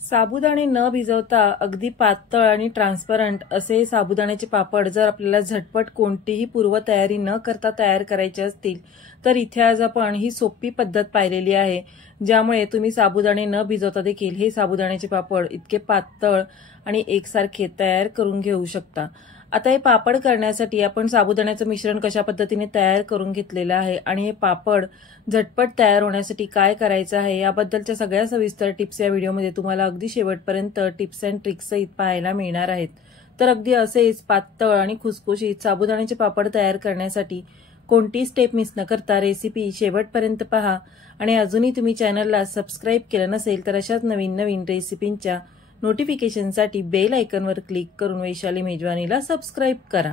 साबुदाणे न भिजवता अगदी पातळ आणि ट्रान्सपरंट असे साबुदाण्याचे पापड जर आपल्याला झटपट कोणतीही पूर्वतयारी न करता तयार करायचे असतील तर इथे आज आपण ही सोपी पद्धत पाहिलेली आहे, ज्यामुळे तुम्ही साबुदाणे न भिजवता देखील हे साबुदाण्याचे पापड इतके पातळ आणि एकसारखे तयार करून घेऊ शकता। आता हे पापड करण्यासाठी आपण साबुदाण्याचं मिश्रण कशा पद्धतीने तयार करून घेतलेलं आहे आणि हे पापड झटपट तयार होण्यासाठी काय करायचं आहे याबद्दलच्या सगळ्या सविस्तर टिप्स या व्हिडिओमध्ये तुम्हाला अगदी शेवटपर्यंत टिप्स अँड ट्रिक्स सहित पाहायला मिळणार आहेत। तर अगदी असेच पातळ आणि खुसखुशीत साबुदाण्याचे पापड तयार करण्यासाठी कोणती स्टेप मिस न करता रेसिपी शेवटपर्यंत पहा आणि अजूनही तुम्ही चॅनलला सबस्क्राइब केलं नसेल तर अशाच नवीन नवीन रेसिपींच्या नोटिफिकेशनसाठी बेल आयकॉनवर क्लिक करून वैशाली मेजवानीला सबस्क्राइब करा।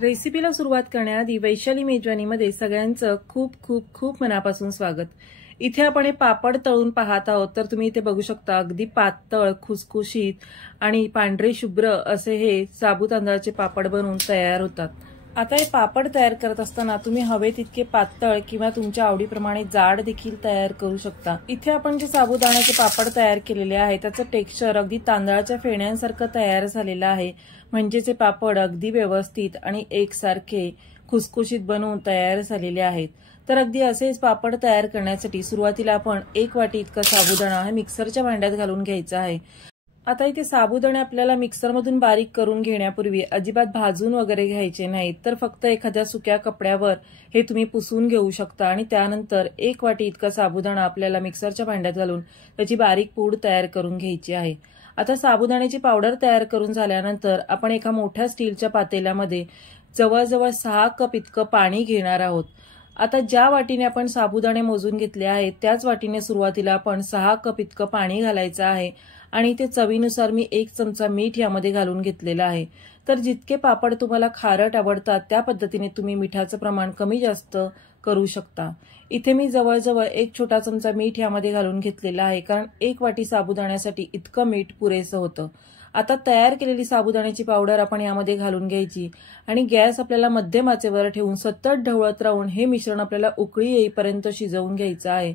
रेसिपीला सुरुवात करण्याआधी वैशाली मेजवानीमध्ये सगळ्यांचं खूप खूप खूप मनापासून स्वागत। इथे आपण हे पापड तळून पाहत आहोत, तर तुम्ही इथे बघू शकता अगदी पातळ खुसखुशीत आणि पांढरे शुभ्र असे हे साबू तांदळाचे पापड बनवून तयार होतात। आता हे पापड तयार करत असताना तुम्ही हवे तितके पातळ किंवा तुमच्या आवडीप्रमाणे जाड देखील तयार करू शकता। इथे आपण जे साबुदाण्याचे पापड तयार केलेले आहे त्याचं टेक्स्चर अगदी तांदळाच्या फेण्यांसारखं तयार झालेलं आहे, म्हणजे ते पापड अगदी व्यवस्थित आणि एकसारखे खुसखुशीत बनवून तयार झालेले आहेत। तर अगदी असेच पापड तयार करण्यासाठी सुरुवातीला आपण 1 वाटी इतका साबुदाणा हे मिक्सरच्या भांड्यात घालून घ्यायचा आहे। आता इथे साबुदाणे आपल्याला मिक्सरमधून बारीक करून घेण्यापूर्वी अजिबात भाजून वगैरे घ्यायचे नाहीत, तर फक्त एखाद्या सुक्या कपड्यावर हे तुम्ही पुसून घेऊ शकता आणि त्यानंतर 1 वाटी इतका साबुदाणा आपल्याला मिक्सरच्या भांड्यात घालून त्याची बारीक पूड तयार करून घ्यायची आहे। आता साबुदाण्याची पावडर तयार करून झाल्यानंतर आपण एका मोठ्या स्टीलच्या पातेल्यामध्ये जवळजवळ 6 कप इतकं पाणी घेणार आहोत। आता ज्या वाटीने आपण साबुदाणे मोजून घेतले आहेत त्याच वाटीने सुरुवातीला आपण 6 कप इतकं पाणी घालायचं आहे आणि ते चवीनुसार मी 1 चमचा मीठ यामध्ये घालून घेतलेलं आहे। तर जितके पापड तुम्हाला खारट आवडतात त्या पद्धतीने तुम्ही मिठाचं प्रमाण कमी जास्त करू शकता। इथे मी जवळजवळ 1 छोटा चमचा मीठ यामध्ये घालून घेतलेला आहे, कारण 1 वाटी साबुदाण्यासाठी इतकं मीठ पुरेसं होतं। आता तयार केलेली साबुदाण्याची पावडर आपण यामध्ये घालून घ्यायची आणि गॅस आपल्याला मध्यम आचेवर ठेवून सतत ढवळत राहून हे मिश्रण आपल्याला उकळी येईपर्यंत शिजवून घ्यायचं आहे।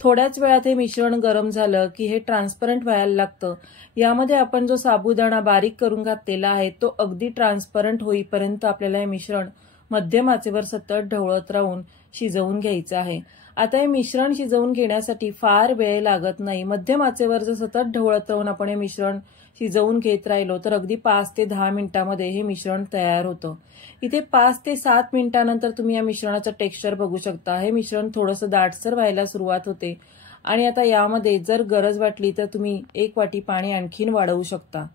थोड्याच वेळात हे मिश्रण गरम झालं की हे ट्रान्सपरंट व्हायला लागतं। यामध्ये आपण जो साबुदाणा बारीक करून घातलेला आहे तो अगदी ट्रान्सपरंट होईपर्यंत आपल्याला हे मिश्रण मध्यम आचेवर सतत ढवळत राहून शिजवून घ्यायचं आहे। आता हे मिश्रण शिजवून घेण्यासाठी फार वेळ लागत नाही। मध्यम आचेवर जर सतत ढवळत राहून आपण हे मिश्रण शिजवून घेत राहिलो तर अगदी 5 ते 10 मिनिटांमध्ये हे मिश्रण तयार होतं। इथे 5 ते 7 मिनिटांनंतर तुम्ही या मिश्रणाचं टेक्स्चर बघू शकता। हे मिश्रण थोडंसं दाटसर व्हायला सुरुवात होते आणि आता यामध्ये जर गरज वाटली तर तुम्ही 1 वाटी पाणी आणखीन वाढवू शकता।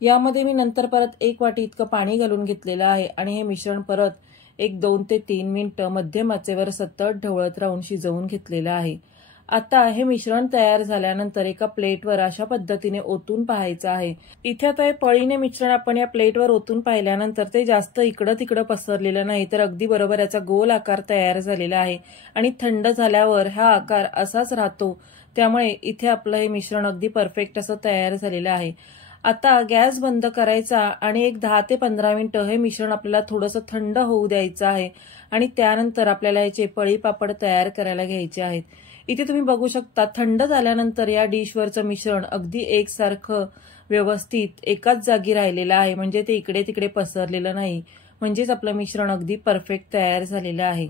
यामध्ये मी नंतर परत 1 वाटी इतकं पाणी घालून घेतलेलं आहे आणि हे मिश्रण परत 2 ते 3 मिनिटं मध्यम आचेवर सतत ढवळत राहून शिजवून घेतलेलं आहे। आता हे मिश्रण तयार झाल्यानंतर एका प्लेटवर अशा पद्धतीने ओतून पाहायचं आहे। इथे आता हे पळीने मिश्रण आपण या प्लेटवर ओतून पाहिल्यानंतर ते जास्त इकडं तिकडं पसरलेलं नाही, तर अगदी बरोबर याचा गोल आकार तयार झालेला आहे आणि थंड झाल्यावर हा आकार असाच राहतो, त्यामुळे इथे आपलं हे मिश्रण अगदी परफेक्ट असं तयार झालेलं आहे। आता गॅस बंद करायचा आणि 10 ते 15 मिनिटं हे मिश्रण आपल्याला थोडंसं थंड होऊ द्यायचं आहे आणि त्यानंतर आपल्याला याचे पळी पापड तयार करायला घ्यायचे आहेत। इथे तुम्ही बघू शकता थंड झाल्यानंतर या डिशवरचं मिश्रण अगदी एकसारखं व्यवस्थित एकाच जागी राहिलेलं आहे, म्हणजे ते इकडे तिकडे पसरलेलं नाही, म्हणजेच आपलं मिश्रण अगदी परफेक्ट तयार झालेलं आहे।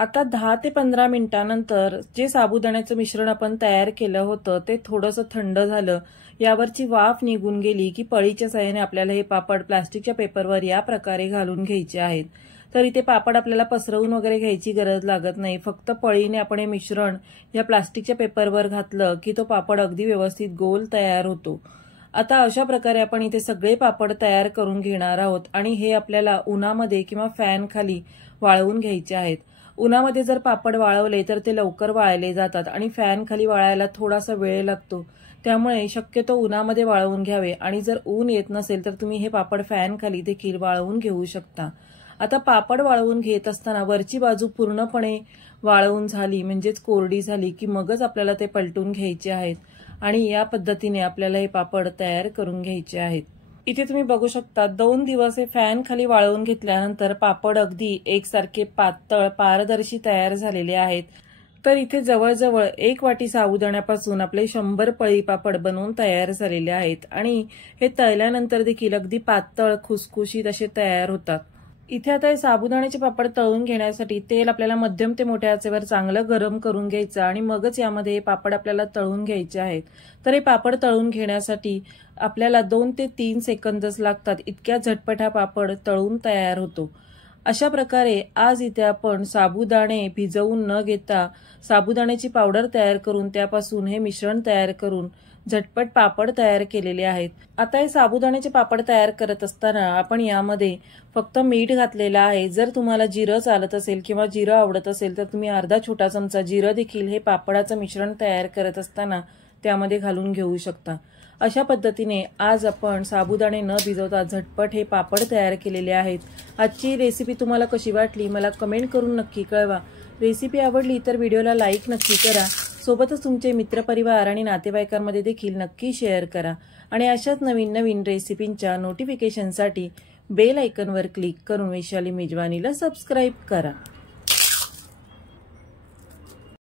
आता 10 ते 15 मिनिटांनंतर जे साबुदाण्याचं मिश्रण आपण तयार केलं होतं ते थोडंसं थंड झालं, यावरची वाफ निघून गेली की पळीच्या साहाय्याने आपल्याला हे पापड प्लास्टिकच्या पेपरवर या प्रकारे घालून घ्यायचे आहेत। तर इथे पापड आपल्याला पसरवून वगैरे घ्यायची गरज लागत नाही, फक्त पळीने आपण हे मिश्रण या प्लास्टिकच्या पेपरवर घातलं की तो पापड अगदी व्यवस्थित गोल तयार होतो। आता अशा प्रकारे आपण इथे सगळे पापड तयार करून घेणार आहोत आणि हे आपल्याला उन्हामध्ये किंवा फॅन खाली वाळवून घ्यायचे आहेत। उन्हामध्ये जर पापड वाळवले तर ते लवकर वाळले जातात आणि फॅन खाली वाळायला थोडासा वेळ लागतो, त्यामुळे शक्यतो उन्हामध्ये वाळवून घ्यावे आणि जर ऊन येत नसेल तर तुम्ही हे पापड फॅन खाली देखील वाळवून घेऊ शकता। आता पापड वाळवून घेत असताना वरची बाजू पूर्णपणे वाळवून झाली म्हणजेच कोरडी झाली की मगच आपल्याला ते पलटून घ्यायचे आहेत आणि या पद्धतीने आपल्याला हे पापड तयार करून घ्यायचे आहेत। इथे तुम्ही बघू शकता 2 दिवस हे फॅन खाली वाळवून घेतल्यानंतर पापड अगदी एकसारखे पातळ पारदर्शी तयार झालेले आहेत तर इथे जवळजवळ 1 वाटी साबुदाण्यापासून आपले 100 पळी पापड बनवून तयार झालेले आहेत आणि हे तळल्यानंतर देखील अगदी पातळ खुसखुशीत असे तयार होतात। इथे आता हे साबुदाण्याचे पापड तळून घेण्यासाठी तेल आपल्याला मध्यम ते मोठ्या आचेवर चांगलं गरम करून घ्यायचं आणि मगच यामध्ये हे पापड आपल्याला तळून घ्यायचे आहेत। तर हे पापड तळून घेण्यासाठी आपल्याला 2 ते 3 सेकंदच लागतात, इतक्या झटपट हा पापड तळून तयार होतो। अशा प्रकारे आज इथे आपण साबुदाणे भिजवून न घेता साबुदाण्याची पावडर तयार करून त्यापासून हे मिश्रण तयार करून झटपट पापड तयार केलेले आहेत। आता हे साबुदाण्याचे पापड तयार करत असताना आपण यामध्ये फक्त मीठ घातलेलं आहे। जर तुम्हाला जिरं चालत असेल किंवा जिरं आवडत असेल तर तुम्ही अर्धा छोटा चमचा जिरं देखील हे पापडाचं मिश्रण तयार करत असताना त्यामध्ये घालून घेऊ शकता। अशा पद्धतीने आज आपण साबुदाणे न भिजवता झटपट हे पापड तयार केलेले आहेत। आजची रेसिपी तुम्हाला कशी वाटली मला कमेंट करून नक्की कळवा। रेसिपी आवडली तर व्हिडिओला लाईक नक्की करा, सोबतच तुमचे मित्रपरिवार आणि नातेवाईकांमध्ये देखील नक्की शेअर करा आणि अशाच नवीन नवीन रेसिपींच्या नोटिफिकेशनसाठी बेल आयकॉनवर क्लिक करून वैशाली मेजवानीला सबस्क्राईब करा।